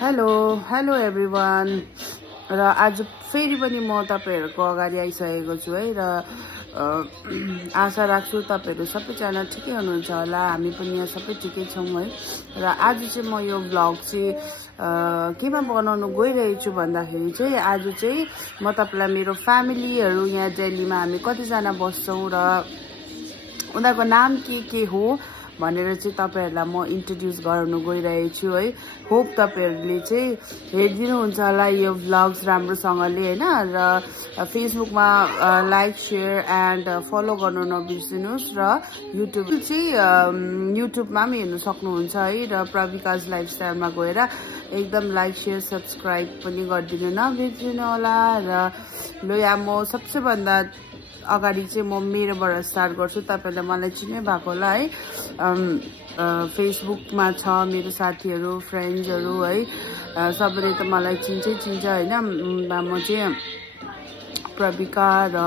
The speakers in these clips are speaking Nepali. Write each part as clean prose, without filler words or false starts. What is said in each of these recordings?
हेलो एभ्रिवान र आज फेरि पनि म तपाईहरुको अगाडि आइसकेको छु है र आशा राख्छु तपाईहरु सबैजना ठिकै हुनुहुन्छ होला हामी पनि यहाँ सबै ठिकै छौं है र आज चाहिँ म यो भ्लग चाहिँ केमा बनाउन गइरहेछु भन्दाखेरि चाहिँ आज चाहिँ म तपाईलाई मेरो फ्यामिलीहरु यहाँ दिल्लीमा हामी कति जना बस्छौं र उनीहरुको नाम के हो भनेर चाहिँ तपाईहरुलाई म इन्ट्रोड्युस गर्न गइरहेछु है होप तपाईहरुले चाहिँ हेर्दिनुहुन्छ होला यो भ्लग्स राम्रोसँगले हैन र फेसबुकमा लाइक शेयर एन्ड फलो गर्न नबिर्सिनुस् र युट्युब चाहिँ युट्युबमा पनि हेर्न सक्नुहुन्छ है र प्रविकाज लाइफस्टाइलमा गएर एकदम लाइक शेयर सब्स्क्राइब पनि गरिदिनु नबिर्सिनु होला र ल या म सबसे भन्दा अगाडि चाहिँ म मेरोबाट स्टार्ट गर्छु तपाईहरुले मलाई चिन्नै भएको होला है फेसबुकमा छ मेरो साथीहरु फ्रेन्ड्सहरु है सबैले त मलाई चिन्छ हैन म चाहिँ प्रविका र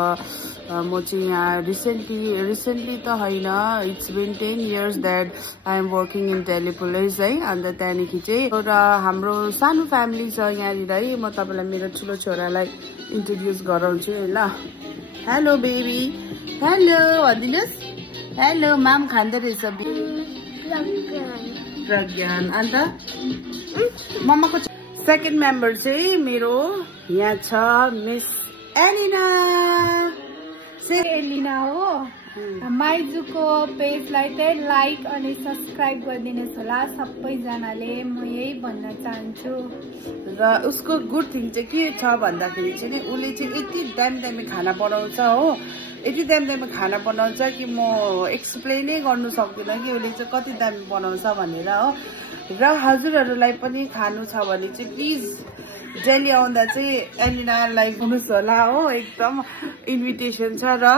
म चाहिँ यहाँ रिसेन्टली त हैन it's been 10 years that I am working in Delhi Police है अन्त त्यहाँदेखि चाहिँ र हाम्रो सानो फ्यामिली छ यहाँनिर है म तपाईलाई मेरो ठुलो छोरालाई इन्ट्रोड्युस गराउँछु है ल हेलो बेबी हेलो भनिदिनुस् हेलो माम खाँदै रहेछ प्रज्ञान अन्त मम्माको सेकेन्ड मेम्बर चाहिँ मेरो यहाँ छ मिस एलिना एलिना हो माइजुको पेजलाई चाहिँ लाइक अनि सब्स्क्राइब गरिदिनुहोस् होला सबैजनाले म यही भन्न चाहन्छु र उसको गुड थिङ चाहिँ के छ भन्दाखेरि चाहिँ उले चाहिँ यति दामी खाना बनाउँछ हो यति दामी खाना बनाउँछ कि म एक्सप्लेनै गर्नु सक्दिनँ कि उले चाहिँ कति दामी बनाउँछ भनेर हो र हजुरहरुलाई पनि खानु छ भने चाहिँ प्लिज दिल्ली आउँदा चाहिँ एलिनालाई भन्नुस् होला हो एकदम इन्भिटेसन छ र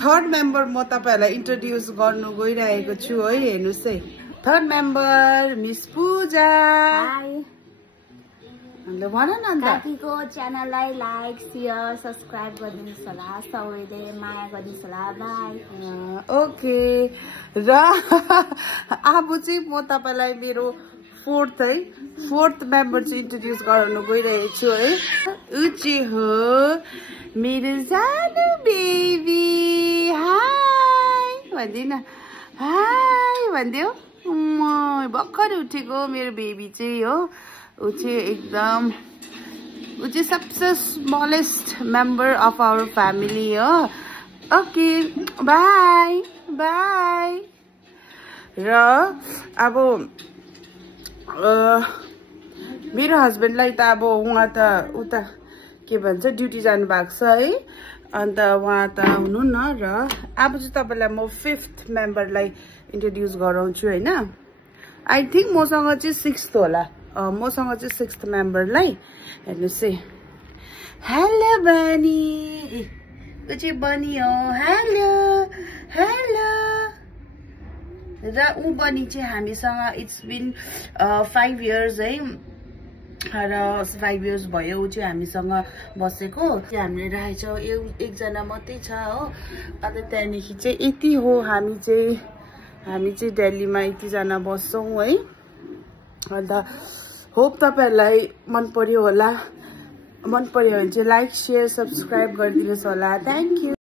थर्ड मेम्बर म तपाईहरुलाई इन्ट्रोड्युस गर्नु गइरहेको छु है हेर्नुस् है थर्ड मेम्बर मिस पूजा हाय ल भन न अन्त साथीको च्यानललाई लाइक शेयर सब्स्क्राइब गरिदिनुहोस् होला सबैले माया गरिदिनुहोस् होला बाइ ओके र अब चाहिँ म तपाईलाई मेरो फोर्थ मेम्बर चाहिँ इन्ट्रोड्युस गर्न गइरहेको छु है उ चाहिँ हो मेरो सानो बेबी हाय भन्दिन हाय भन्दियो म भर्खर उठेको मेरो बेबी चाहिँ हो ऊ चाहिँ एकदम ऊ चाहिँ सबसे smallest member of our family हो ओके बाई बाई र अब मेरो हस्बेन्डलाई त अब उहाँ त उता के भन्छ ड्युटी जानु भएको छ है अन्त उहाँ त हुनु न र अब चाहिँ तपाईलाई म फिफ्थ मेम्बरलाई इन्ट्रोड्युस गराउँछु हैन आई थिंक मसँग चाहिँ सिक्स्थ होला मसँग चाहिँ सिक्स्थ मेम्बरलाई हेर्नुस् है हेलो बनी ऊ चाहिँ बनी हो हेलो हेलो र ऊ बनी चाहिँ हामीसँग इट्स बिन 5 years है र 5 years भयो ऊ चाहिँ हामीसँग बसेको हामीले राखेछौ एकजना मात्रै छ हो अन्त त्यहाँदेखि चाहिँ यति हो हामी चाहिँ दिल्लीमा यतिजना बस्छौं है अन्त होप तपाईहरुलाई मन पर्यो भने चाहिँ लाइक शेयर सब्स्क्राइब गरिदिनुहोस् होला थ्यांक यू